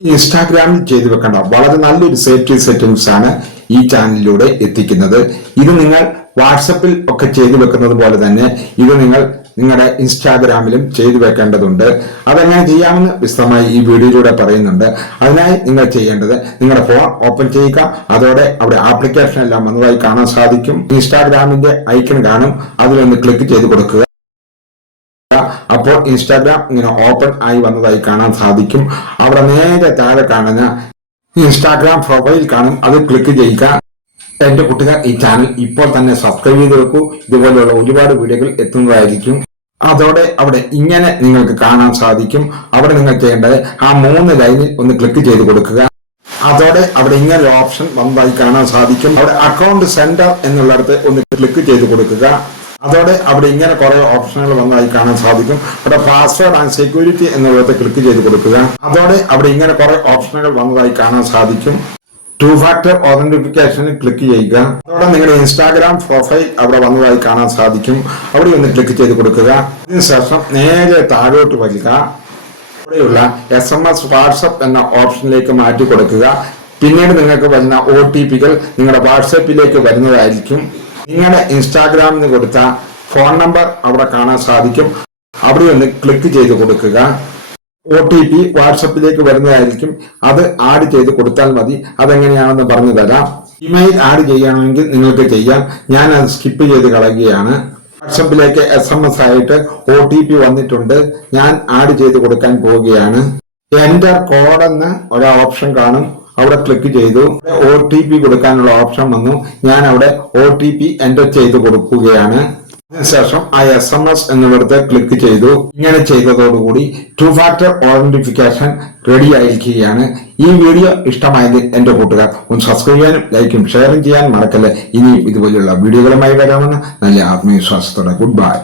ഇൻസ്റ്റാഗ്രാമിൽ ചെയ്തു വെക്കേണ്ട വളരെ നല്ലൊരു സേഫ്റ്റി സെറ്റിംഗ്സ് ആണ് ഈ ചാനലിലൂടെ എത്തിക്കുന്നത്. ഇത് നിങ്ങൾ വാട്സപ്പിൽ ഒക്കെ ചെയ്തു വെക്കുന്നത് പോലെ തന്നെ ഇത് നിങ്ങൾ നിങ്ങളുടെ ഇൻസ്റ്റാഗ്രാമിലും ചെയ്തു വെക്കേണ്ടതുണ്ട്. അതെങ്ങനെ ചെയ്യാമെന്ന് വിശദമായി ഈ വീഡിയോയിലൂടെ പറയുന്നുണ്ട്. അതിനായി നിങ്ങൾ ചെയ്യേണ്ടത് നിങ്ങളുടെ ഫോൺ ഓപ്പൺ ചെയ്യുക. അതോടെ അവിടെ ആപ്ലിക്കേഷൻ എല്ലാം വന്നതായി കാണാൻ സാധിക്കും. ഇൻസ്റ്റാഗ്രാമിന്റെ ഐക്കൺ കാണും, അതിലൊന്ന് ക്ലിക്ക് ചെയ്ത് കൊടുക്കുക. അപ്പോൾ ഇൻസ്റ്റാഗ്രാം ഇങ്ങനെ ഓപ്പൺ ആയി വന്നതായി കാണാൻ സാധിക്കും. അവിടെ നേരെ താഴെ കാണുന്ന ഇൻസ്റ്റാഗ്രാം പ്രൊഫൈൽ കാണും, അത് ക്ലിക്ക് ചെയ്യുക. എന്റെ കുട്ടികൾ ഈ ചാനൽ ഇപ്പോൾ തന്നെ സബ്സ്ക്രൈബ് ചെയ്ത് വെക്കൂ. ഇതുപോലെയുള്ള ഒരുപാട് വീഡിയോകൾ എത്തുന്നതായിരിക്കും. അതോടെ അവിടെ ഇങ്ങനെ നിങ്ങൾക്ക് കാണാൻ സാധിക്കും. അവിടെ നിങ്ങൾ ചെയ്യേണ്ടത് ആ 3 ലൈനിൽ ഒന്ന് ക്ലിക്ക് ചെയ്ത് കൊടുക്കുക. അതോടെ അവിടെ ഇങ്ങനെ ഒരു ഓപ്ഷൻ വന്നതായി കാണാൻ സാധിക്കും. അവിടെ അക്കൗണ്ട് സെന്റർ എന്നുള്ളിടത്ത് ഒന്ന് ക്ലിക്ക് ചെയ്ത് കൊടുക്കുക. അതോടെ അവിടെ ഇങ്ങനെ കുറെ ഓപ്ഷനുകൾ വന്നതായി കാണാൻ സാധിക്കും. അവിടെ പാസ്വേഡ് ആൻഡ് സെക്യൂരിറ്റി എന്നുള്ളത് ക്ലിക്ക് ചെയ്ത് കൊടുക്കുക. അതോടെ അവിടെ ഇങ്ങനെ കുറെ ഓപ്ഷനുകൾ വന്നതായി കാണാൻ സാധിക്കും. 2 ഫാക്ടർ ഓതന്റിഫിക്കേഷനിൽ ക്ലിക്ക് ചെയ്യുക. അതോടെ നിങ്ങളുടെ ഇൻസ്റ്റാഗ്രാം പ്രൊഫൈൽ അവിടെ വന്നതായി കാണാൻ സാധിക്കും. അവിടെ ഒന്ന് ക്ലിക്ക് ചെയ്ത് കൊടുക്കുക. അതിനുശേഷം നേരെ താഴോട്ട് വരിക. അവിടെയുള്ള SMS വാട്സപ്പ് എന്ന ഓപ്ഷനിലേക്ക് മാറ്റി കൊടുക്കുക. പിന്നീട് നിങ്ങൾക്ക് വരുന്ന OTPകൾ നിങ്ങളുടെ വാട്സപ്പിലേക്ക് വരുന്നതായിരിക്കും. നിങ്ങളുടെ ഇൻസ്റ്റാഗ്രാമിന് കൊടുത്ത ഫോൺ നമ്പർ അവിടെ കാണാൻ സാധിക്കും. അവിടെ ഒന്ന് ക്ലിക്ക് ചെയ്ത് കൊടുക്കുക. OTP വാട്സപ്പിലേക്ക് വരുന്നതായിരിക്കും. അത് ആഡ് ചെയ്ത് കൊടുത്താൽ മതി. അതെങ്ങനെയാണെന്ന് പറഞ്ഞു തരാം. ഇമെയിൽ ആഡ് ചെയ്യണമെങ്കിൽ നിങ്ങൾക്ക് ചെയ്യാം. ഞാൻ അത് സ്കിപ്പ് ചെയ്ത് കളയുകയാണ്. വാട്സപ്പിലേക്ക് SMS ആയിട്ട് OTP വന്നിട്ടുണ്ട്. ഞാൻ ആഡ് ചെയ്ത് കൊടുക്കാൻ പോവുകയാണ്. എന്റർ കോഡ് എന്ന ഒരു ഓപ്ഷൻ കാണും, അവിടെ ക്ലിക്ക് ചെയ്തു. OTP കൊടുക്കാനുള്ള ഓപ്ഷൻ വന്നു. ഞാൻ അവിടെ OTP എന്റർ ചെയ്ത് കൊടുക്കുകയാണ്. അതിനുശേഷം ആ SMS എന്നുള്ളത് ക്ലിക്ക് ചെയ്തു. ഇങ്ങനെ ചെയ്തതോടുകൂടി 2 ഫാക്ടർ ഓതന്റിഫിക്കേഷൻ റെഡി ആയിരിക്കുകയാണ്. ഈ വീഡിയോ ഇഷ്ടമായെങ്കിൽ എന്റെ കൂട്ടുകാർ ഒന്ന് സബ്സ്ക്രൈബ് ചെയ്യാനും ലൈക്കും ഷെയറും ചെയ്യാൻ മറക്കല്ലേ. ഇനിയും ഇതുപോലെയുള്ള വീഡിയോകളുമായി വരാമെന്ന് നല്ല ആത്മവിശ്വാസത്തോടെ. Good bye.